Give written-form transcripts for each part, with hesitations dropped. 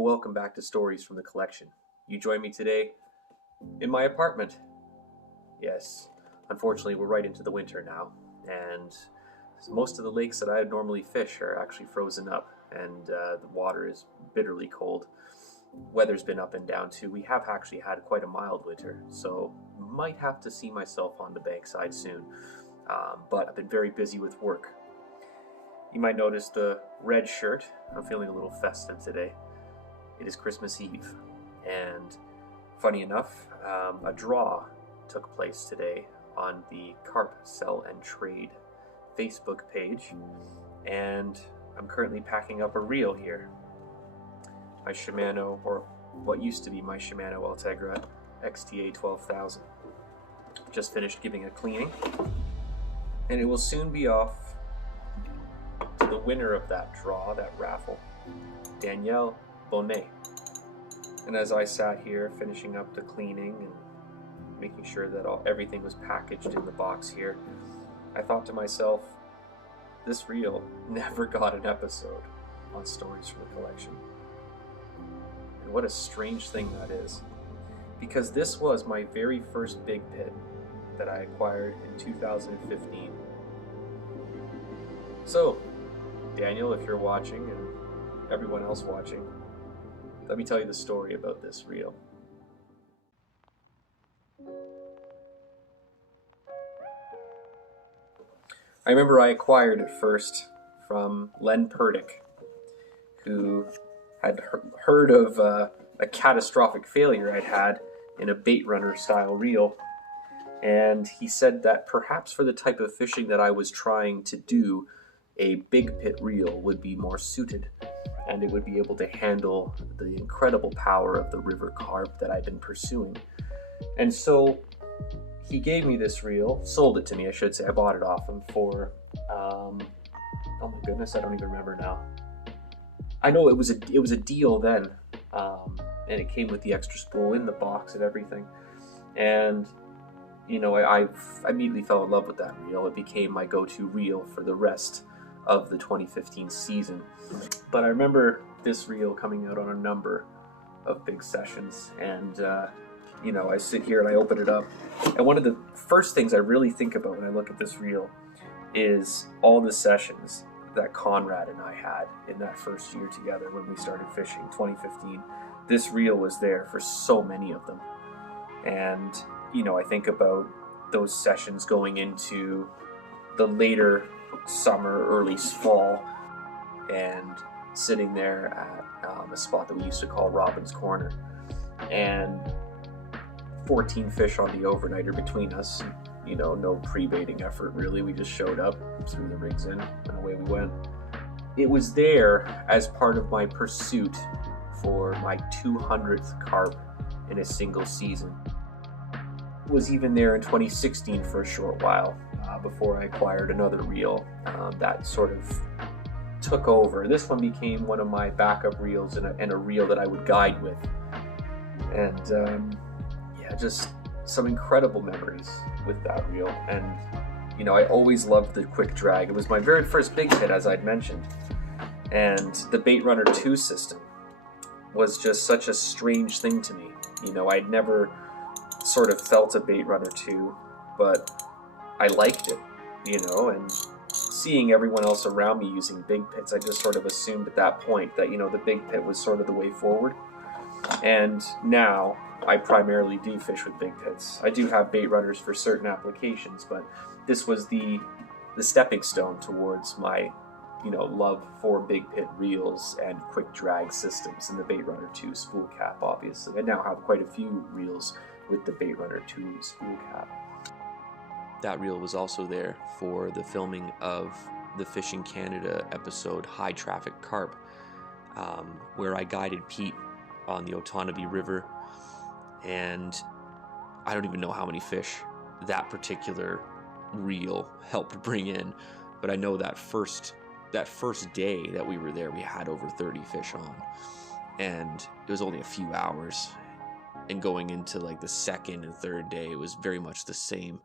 Well, welcome back to Stories from the Collection. You join me today in my apartment. Yes, unfortunately we're right into the winter now, and most of the lakes that I normally fish are actually frozen up, and the water is bitterly cold. Weather's been up and down too. We have actually had quite a mild winter, so might have to see myself on the bankside soon. But I've been very busy with work. You might notice the red shirt. I'm feeling a little festive today. It is Christmas Eve, and funny enough, a draw took place today on the Carp Sell and Trade Facebook page, and I'm currently packing up a reel here. My Shimano, or what used to be my Shimano Ultegra XTA 12,000. Just finished giving a cleaning, and it will soon be off to the winner of that draw, that raffle, Danielle Bonne. And as I sat here finishing up the cleaning and making sure that everything was packaged in the box here, I thought to myself, this reel never got an episode on Stories from the Collection. And what a strange thing that is, because this was my very first big pit that I acquired in 2015. So, Daniel, if you're watching, and everyone else watching, let me tell you the story about this reel. I remember I acquired it first from Len Purdick, who had heard of a catastrophic failure I'd had in a bait runner style reel, and he said that perhaps for the type of fishing that I was trying to do, a big pit reel would be more suited, and it would be able to handle the incredible power of the river carp that I've been pursuing. And so he gave me this reel, sold it to me, I should say. I bought it off him for, oh my goodness, I don't even remember now. I know it was a deal then, and it came with the extra spool in the box and everything. And you know, I immediately fell in love with that reel. It became my go-to reel for the rest of the 2015 season. But I remember this reel coming out on a number of big sessions, and you know, I sit here and I open it up, and one of the first things I really think about when I look at this reel is all the sessions that Conrad and I had in that first year together when we started fishing, 2015. This reel was there for so many of them, and you know, I think about those sessions going into the later summer, early fall, and sitting there at a spot that we used to call Robin's Corner, and 14 fish on the overnighter between us. You know, no pre-baiting effort really. We just showed up, threw the rigs in, and away we went. It was there as part of my pursuit for my 200th carp in a single season. It was even there in 2016 for a short while, before I acquired another reel that sort of took over. This one became one of my backup reels and a reel that I would guide with. And yeah, just some incredible memories with that reel. And you know, I always loved the quick drag. It was my very first big hit, as I'd mentioned. And the Bait Runner 2 system was just such a strange thing to me. You know, I'd never sort of felt a Bait Runner 2, but I liked it, you know, and seeing everyone else around me using big pits, I just sort of assumed at that point that, you know, the big pit was sort of the way forward. And now I primarily do fish with big pits. I do have bait runners for certain applications, but this was the stepping stone towards my, you know, love for big pit reels and quick drag systems, and the Bait Runner 2 spool cap, obviously. I now have quite a few reels with the Bait Runner 2 spool cap. That reel was also there for the filming of the Fishing Canada episode High Traffic Carp, where I guided Pete on the Otonabee River, and I don't even know how many fish that particular reel helped bring in, but I know that first day that we were there, we had over 30 fish on, and it was only a few hours, and going into like the second and third day, it was very much the same.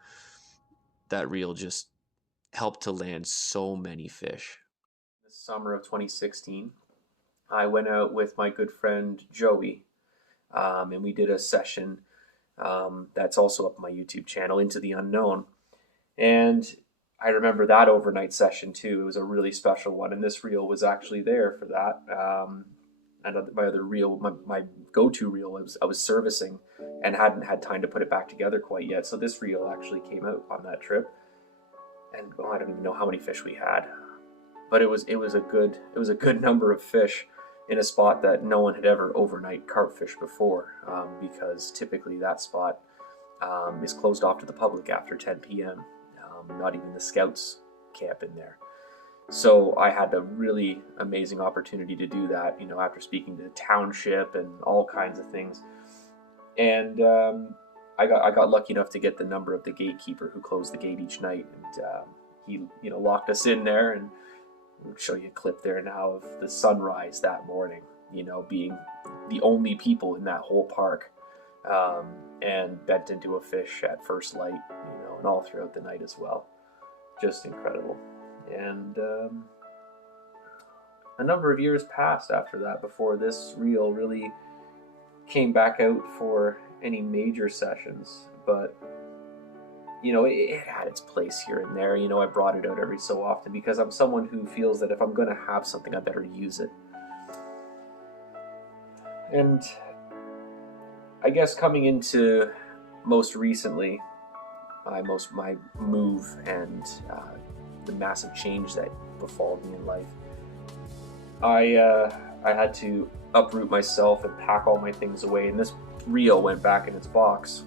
That reel just helped to land so many fish. The summer of 2016, I went out with my good friend Joey, and we did a session that's also up on my YouTube channel, Into the Unknown. And I remember that overnight session too. It was a really special one, and this reel was actually there for that. And my other reel, my go-to reel, I was servicing and hadn't had time to put it back together quite yet. So this reel actually came out on that trip, and I don't even know how many fish we had, but it was a good number of fish in a spot that no one had ever overnight carp fished before, because typically that spot is closed off to the public after 10 p.m. Not even the scouts camp in there. So I had a really amazing opportunity to do that, after speaking to the township and all kinds of things. And I got lucky enough to get the number of the gatekeeper who closed the gate each night, and he locked us in there. And I'll show you a clip there now of the sunrise that morning, being the only people in that whole park, and bent into a fish at first light, and all throughout the night as well. Just incredible. And a number of years passed after that before this reel really came back out for any major sessions, but it had its place here and there. I brought it out every so often because I'm someone who feels that if I'm going to have something, I better use it. And I guess coming into most recently, my move and the massive change that befall me in life, I had to uproot myself and pack all my things away, and this reel went back in its box.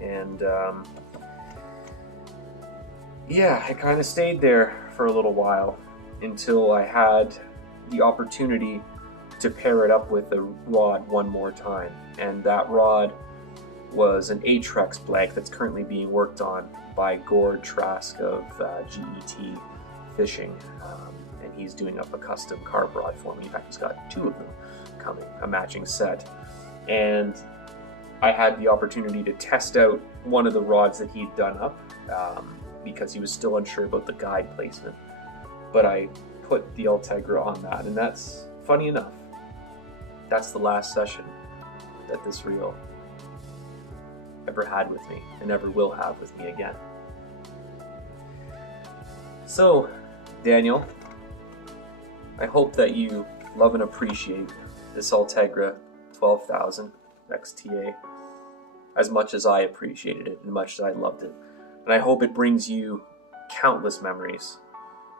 And it kind of stayed there for a little while until I had the opportunity to pair it up with a rod one more time. And that rod was an Atrex blank that's currently being worked on by Gord Trask of GET Fishing, and he's doing up a custom carp rod for me. In fact, he's got two of them coming, a matching set. And I had the opportunity to test out one of the rods that he'd done up, because he was still unsure about the guide placement. But I put the Ultegra on that, and that's, funny enough, that's the last session that this reel ever had with me, and ever will have with me again. So, Daniel, I hope that you love and appreciate this Ultegra 12,000 XTA as much as I appreciated it and much as I loved it. And I hope it brings you countless memories.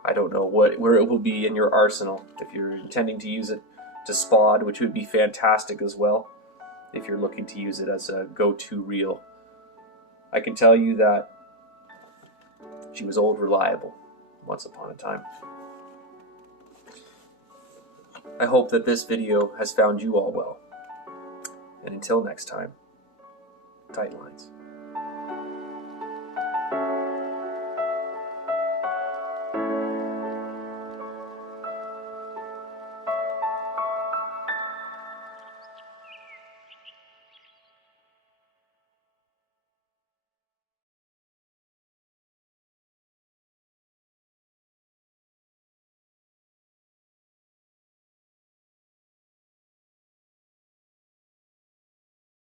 I don't know where it will be in your arsenal, if you're intending to use it to spod, which would be fantastic as well, if you're looking to use it as a go-to reel. I can tell you that she was old reliable once upon a time. I hope that this video has found you all well. And until next time, tight lines.